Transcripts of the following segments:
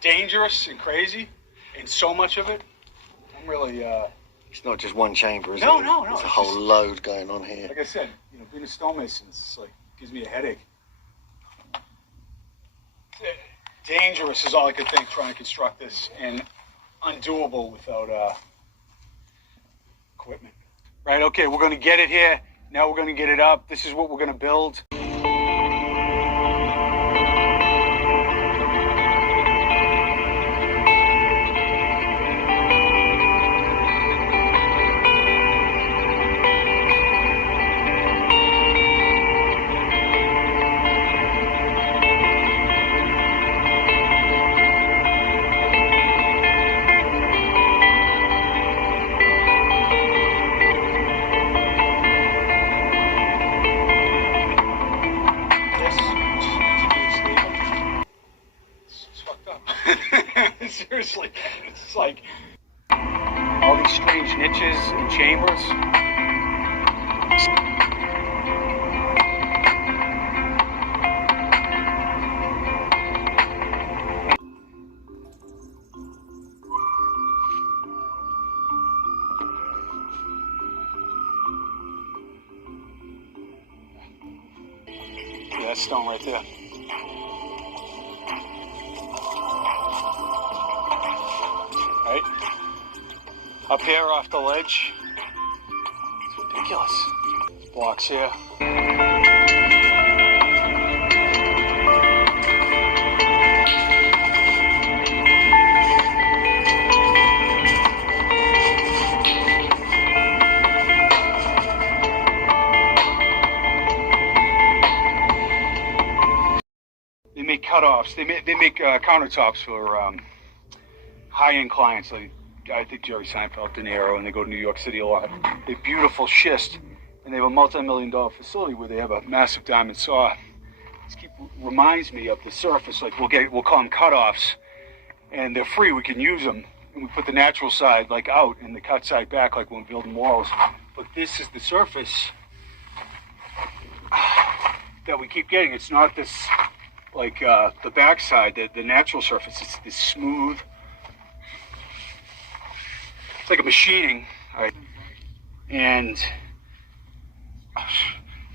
dangerous and crazy, and so much of it. I'm really. It's not just one chamber, is it? No. There's a whole load going on here. Like I said, being a stonemason, it's like gives me a headache. Dangerous is all I could think trying to construct this, and undoable without equipment. Right? Okay, we're going to get it here. Now we're going to get it up. This is what we're going to build. Seriously, it's like all these strange niches and chambers. Yeah, that stone right there. Right? Up here off the ledge. It's ridiculous. Blocks here. They make cutoffs. They make countertops for high-end clients. Like I think Jerry Seinfeld, De Niro, and they go to New York City a lot. They're beautiful schist, and they have a multi-million-dollar facility where they have a massive diamond saw. This reminds me of the surface. Like we'll call them cutoffs, and they're free. We can use them, and we put the natural side like out and the cut side back, like when building walls. But this is the surface that we keep getting. It's not this like the back side, the natural surface. It's this smooth. It's like a machining, right? And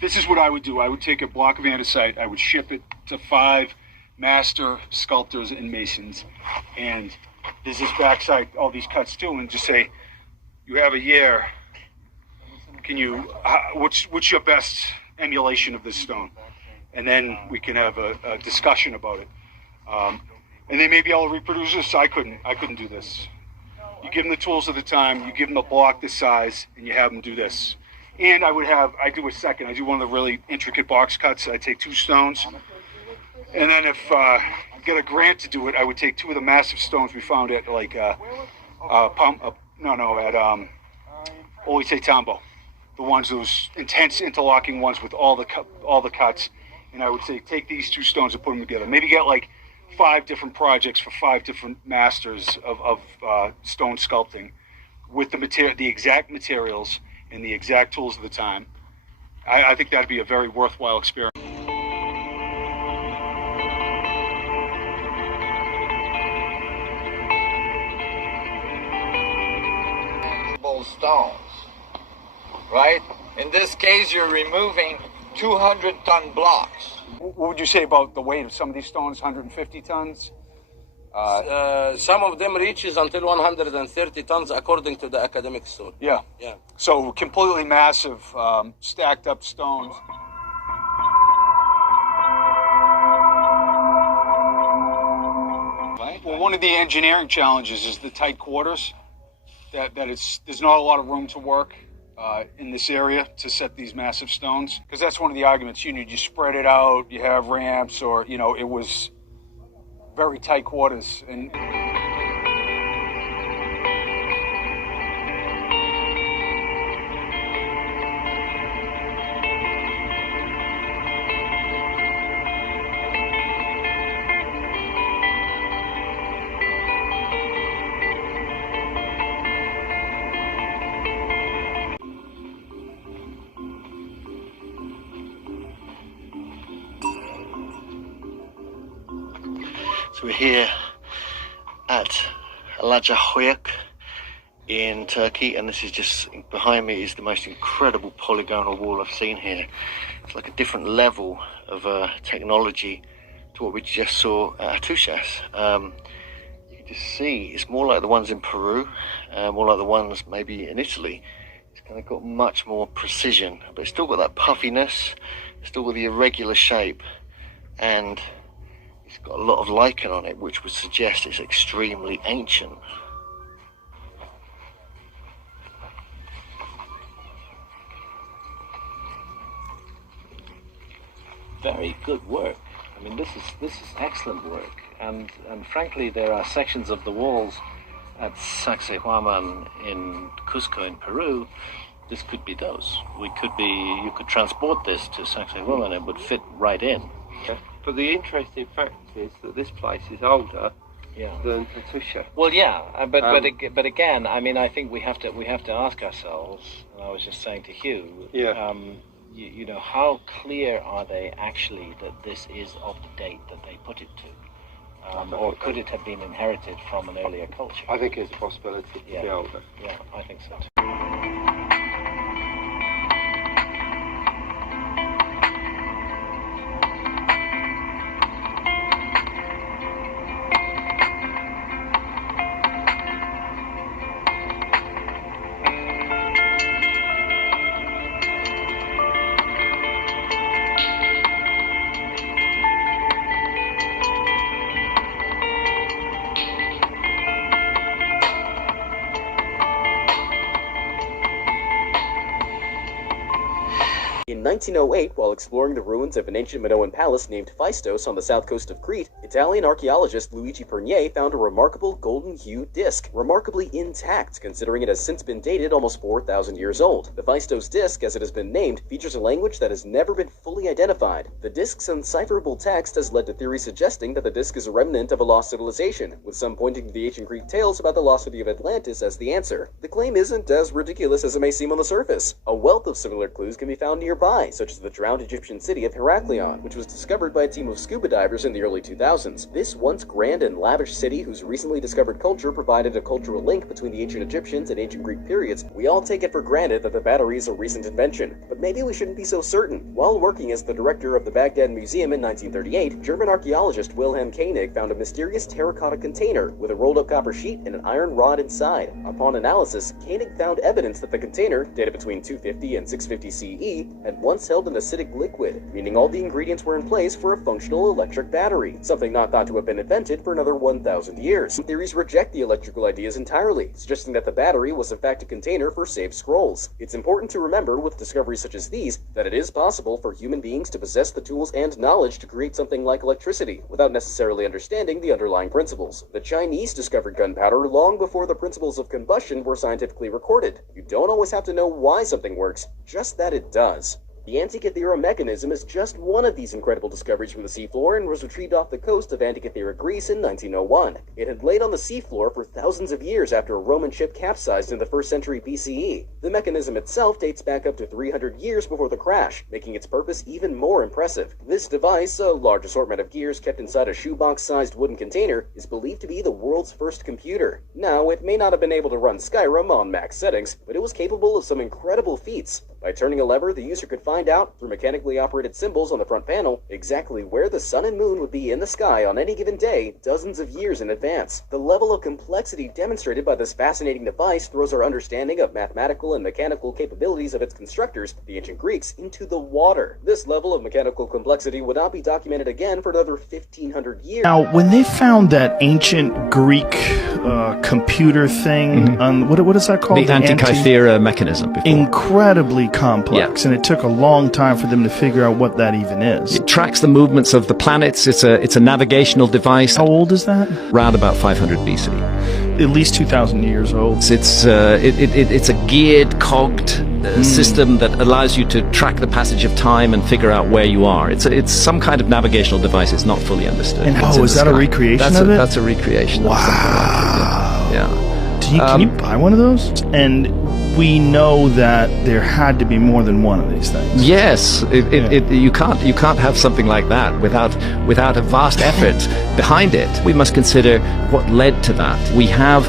this is what I would do. I would take a block of andesite, I would ship it to 5 master sculptors and masons, and there's this backside, all these cuts too, and just say, you have a year, can you, what's your best emulation of this stone? And then we can have a discussion about it. And they may be able to reproduce this. I couldn't do this. You give them the tools at the time, you give them a block this size, and you have them do this. And I do a second. I do one of the really intricate box cuts. I take 2 stones. And then if I get a grant to do it, I would take 2 of the massive stones we found at like, at Olite Tambo. The ones, those intense interlocking ones with all the cuts. And I would say, take these 2 stones and put them together. Maybe get like 5 different projects for 5 different masters of stone sculpting with the exact materials and the exact tools of the time. I think that'd be a very worthwhile experience. Stones, right? In this case, you're removing 200-ton blocks. What would you say about the weight of some of these stones? 150 tons? Some of them reaches until 130 tons, according to the academic stone. Yeah. So completely massive, stacked up stones. Well, one of the engineering challenges is the tight quarters. There's not a lot of room to work in this area to set these massive stones, because that's one of the arguments. You spread it out, you have ramps, or it was very tight quarters. And So we're here at Alacahoyuk in Turkey, and this is just behind me is the most incredible polygonal wall I've seen here. It's like a different level of technology to what we just saw at Atuchas. You can just see it's more like the ones in Peru, more like the ones maybe in Italy. It's kind of got much more precision, but it's still got that puffiness, still got the irregular shape, and it's got a lot of lichen on it, which would suggest it's extremely ancient. Very good work. I mean, this is excellent work, and frankly, there are sections of the walls at Sacsayhuaman in Cusco in Peru. This could be those. You could transport this to Sacsayhuaman and it would fit right in. Yeah. But the interesting fact is that this place is older than Hattusha. Well, yeah, but again, I mean, I think we have to ask ourselves. And I was just saying to Hugh, you know, how clear are they actually that this is of the date that they put it to, or could it have been inherited from an earlier culture? I think it's a possibility to be older. Yeah, I think so too. In 1908, while exploring the ruins of an ancient Minoan palace named Phaistos on the south coast of Crete, Italian archaeologist Luigi Pernier found a remarkable golden-hued disc, remarkably intact considering it has since been dated almost 4,000 years old. The Phaistos disc, as it has been named, features a language that has never been fully identified. The disc's uncipherable text has led to theories suggesting that the disc is a remnant of a lost civilization, with some pointing to the ancient Greek tales about the lost city of Atlantis as the answer. The claim isn't as ridiculous as it may seem on the surface. A wealth of similar clues can be found nearby, such as the drowned Egyptian city of Heraklion, which was discovered by a team of scuba divers in the early 2000s. This once grand and lavish city, whose recently discovered culture provided a cultural link between the ancient Egyptians and ancient Greek periods, we all take it for granted that the battery is a recent invention. But maybe we shouldn't be so certain. While working as the director of the Baghdad Museum in 1938, German archaeologist Wilhelm Koenig found a mysterious terracotta container with a rolled-up copper sheet and an iron rod inside. Upon analysis, Koenig found evidence that the container, dated between 250 and 650 CE, had once held an acidic liquid, meaning all the ingredients were in place for a functional electric battery, something not thought to have been invented for another 1,000 years. Some theories reject the electrical ideas entirely, suggesting that the battery was in fact a container for saved scrolls. It's important to remember with discoveries such as these that it is possible for human beings to possess the tools and knowledge to create something like electricity, without necessarily understanding the underlying principles. The Chinese discovered gunpowder long before the principles of combustion were scientifically recorded. You don't always have to know why something works, just that it does. The Antikythera mechanism is just one of these incredible discoveries from the seafloor and was retrieved off the coast of Antikythera, Greece in 1901. It had laid on the seafloor for thousands of years after a Roman ship capsized in the 1st century BCE. The mechanism itself dates back up to 300 years before the crash, making its purpose even more impressive. This device, a large assortment of gears kept inside a shoebox-sized wooden container, is believed to be the world's first computer. Now, it may not have been able to run Skyrim on max settings, but it was capable of some incredible feats. By turning a lever, the user could find out, through mechanically operated symbols on the front panel, exactly where the sun and moon would be in the sky on any given day, dozens of years in advance. The level of complexity demonstrated by this fascinating device throws our understanding of mathematical and mechanical capabilities of its constructors, the ancient Greeks, into the water. This level of mechanical complexity would not be documented again for another 1,500 years. Now, when they found that ancient Greek computer thing, what is that called? The Antikythera mechanism. Before. Incredibly complex, and it took a long time for them to figure out what that even is. It tracks the movements of the planets. It's a navigational device. How old is that? Around about 500 BC. At least 2,000 years old. It's a geared, cogged system that allows you to track the passage of time and figure out where you are. It's some kind of navigational device. It's not fully understood. And is that a recreation of it? That's a recreation. Wow. Of something like it, yeah. Can you buy one of those? And we know that there had to be more than one of these things. Yes, you can't have something like that without a vast effort behind it. We must consider what led to that. We have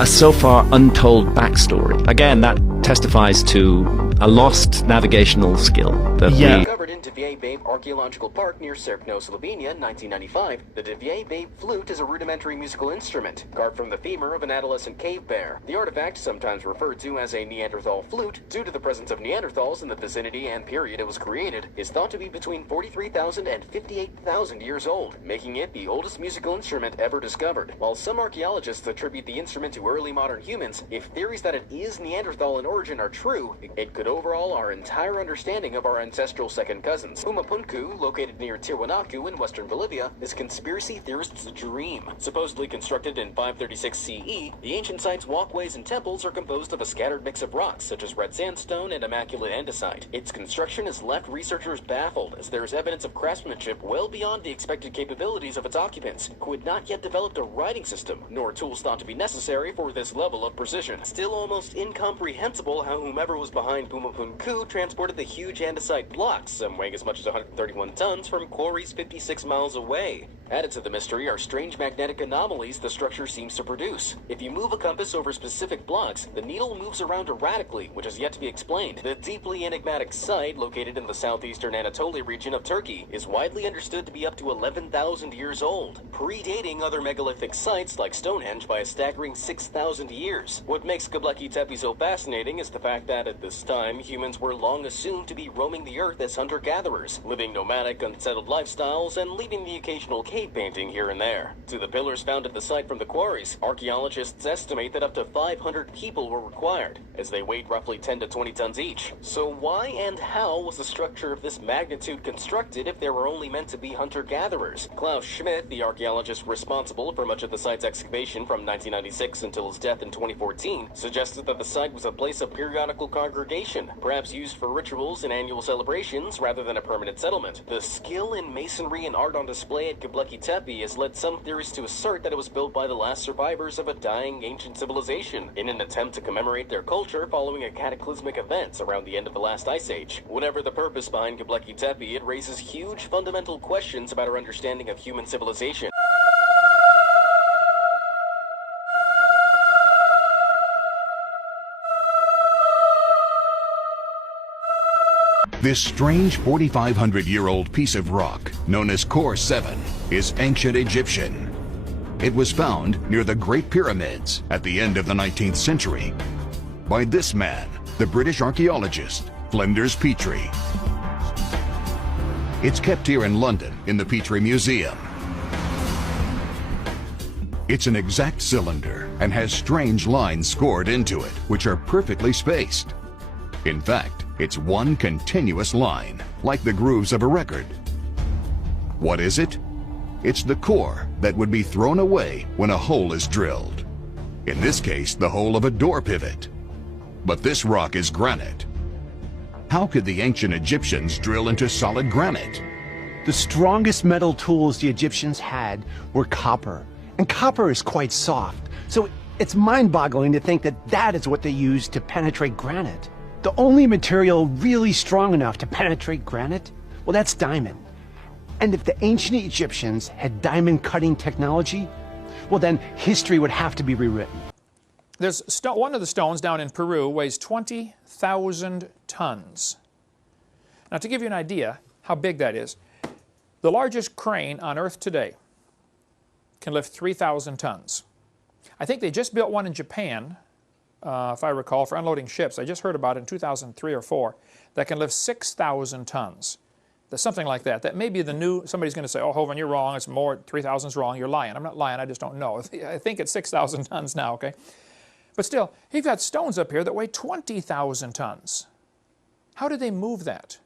a so far untold backstory. Again, that testifies to a lost navigational skill that we... Covered in Devier-Babe Archaeological Park near Cerkno, Slovenia, 1995, the Devier-Babe flute is a rudimentary musical instrument, carved from the femur of an adolescent cave bear. The artifact, sometimes referred to as a Neanderthal flute, due to the presence of Neanderthals in the vicinity and period it was created, is thought to be between 43,000 and 58,000 years old, making it the oldest musical instrument ever discovered. While some archaeologists attribute the instrument to early modern humans, if theories that it is Neanderthal in origin are true, it could overhaul our entire understanding of our ancestral second cousins. Pumapunku, located near Tiwanaku in western Bolivia, is a conspiracy theorist's dream. Supposedly constructed in 536 CE, the ancient site's walkways and temples are composed of a scattered mix of rocks such as red sandstone and immaculate andesite. Its construction has left researchers baffled, as there is evidence of craftsmanship well beyond the expected capabilities of its occupants, who had not yet developed a writing system, nor tools thought to be necessary for this level of precision. Still almost incomprehensible how whomever was behind Pumapunku transported the huge andesite blocks, some weighing as much as 131 tons, from quarries 56 miles away. Added to the mystery are strange magnetic anomalies the structure seems to produce. If you move a compass over specific blocks, the needle moves around erratically, which is yet to be explained. The deeply enigmatic site, located in the southeastern Anatolia region of Turkey, is widely understood to be up to 11,000 years old, predating other megalithic sites like Stonehenge by a staggering 6,000 years. What makes Göbekli Tepe so fascinating is the fact that at this time, humans were long assumed to be roaming the earth as hunter-gatherers, living nomadic, unsettled lifestyles, and leaving the occasional cave painting here and there. To the pillars found at the site from the quarries, archaeologists estimate that up to 500 people were required, as they weighed roughly 10 to 20 tons each. So why and how was the structure of this magnitude constructed if there were only meant to be hunter-gatherers? Klaus Schmidt, the archaeologist responsible for much of the site's excavation from 1996 until his death in 2014, suggested that the site was a place of periodical congregation, perhaps used for rituals and annual celebrations rather than a permanent settlement. The skill in masonry and art on display at Göbekli Tepe has led some theorists to assert that it was built by the last survivors of a dying ancient civilization in an attempt to commemorate their culture following a cataclysmic event around the end of the last ice age. Whatever the purpose behind Göbekli Tepe, it raises huge fundamental questions about our understanding of human civilization. This strange 4,500-year-old piece of rock, known as Core 7, is ancient Egyptian. It was found near the Great Pyramids at the end of the 19th century by this man, the British archaeologist Flinders Petrie. It's kept here in London in the Petrie Museum. It's an exact cylinder and has strange lines scored into it, which are perfectly spaced. In fact, it's one continuous line, like the grooves of a record. What is it? It's the core that would be thrown away when a hole is drilled. In this case, the hole of a door pivot. But this rock is granite. How could the ancient Egyptians drill into solid granite? The strongest metal tools the Egyptians had were copper. And copper is quite soft, so it's mind-boggling to think that that is what they used to penetrate granite. The only material really strong enough to penetrate granite, well, that's diamond. And if the ancient Egyptians had diamond cutting technology, well, then history would have to be rewritten. There's one of the stones down in Peru weighs 20,000 tons. Now, to give you an idea how big that is, the largest crane on Earth today can lift 3,000 tons. I think they just built one in Japan, if I recall, for unloading ships. I just heard about it in 2003 or 4, that can lift 6,000 tons. There's something like that. That may be the new, somebody's going to say, oh, Hovind, you're wrong, it's more, 3,000 is wrong, you're lying. I'm not lying, I just don't know. I think it's 6,000 tons now, okay? But still, you've got stones up here that weigh 20,000 tons. How did they move that?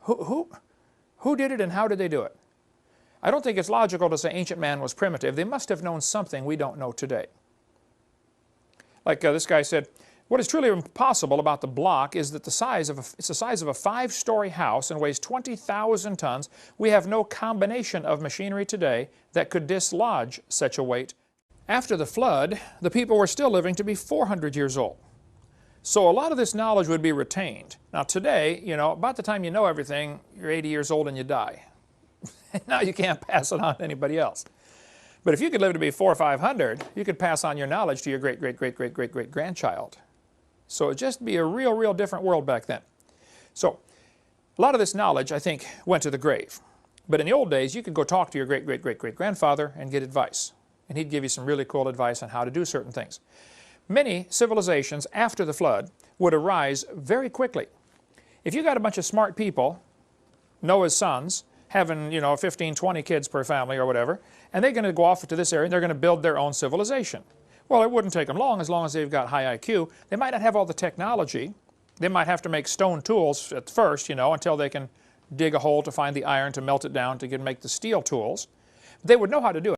Who did it and how did they do it? I don't think it's logical to say ancient man was primitive. They must have known something we don't know today. Like this guy said, what is truly impossible about the block is that it's the size of a 5-story house and weighs 20,000 tons. We have no combination of machinery today that could dislodge such a weight. After the flood, the people were still living to be 400 years old. So a lot of this knowledge would be retained. Now today, you know, about the time you know everything, you're 80 years old and you die. Now you can't pass it on to anybody else. But if you could live to be 400 or 500, you could pass on your knowledge to your great-great-great-great-great-great-grandchild. So it'd just be a real different world back then. So a lot of this knowledge, I think, went to the grave. But in the old days, you could go talk to your great-great-great-great-grandfather and get advice. And he'd give you some really cool advice on how to do certain things. Many civilizations after the flood would arise very quickly. If you got a bunch of smart people, Noah's sons, having, you know, 15, 20 kids per family or whatever, and they're going to go off to this area and they're going to build their own civilization. Well, it wouldn't take them long as they've got high IQ. They might not have all the technology. They might have to make stone tools at first, you know, until they can dig a hole to find the iron to melt it down to make the steel tools. They would know how to do it.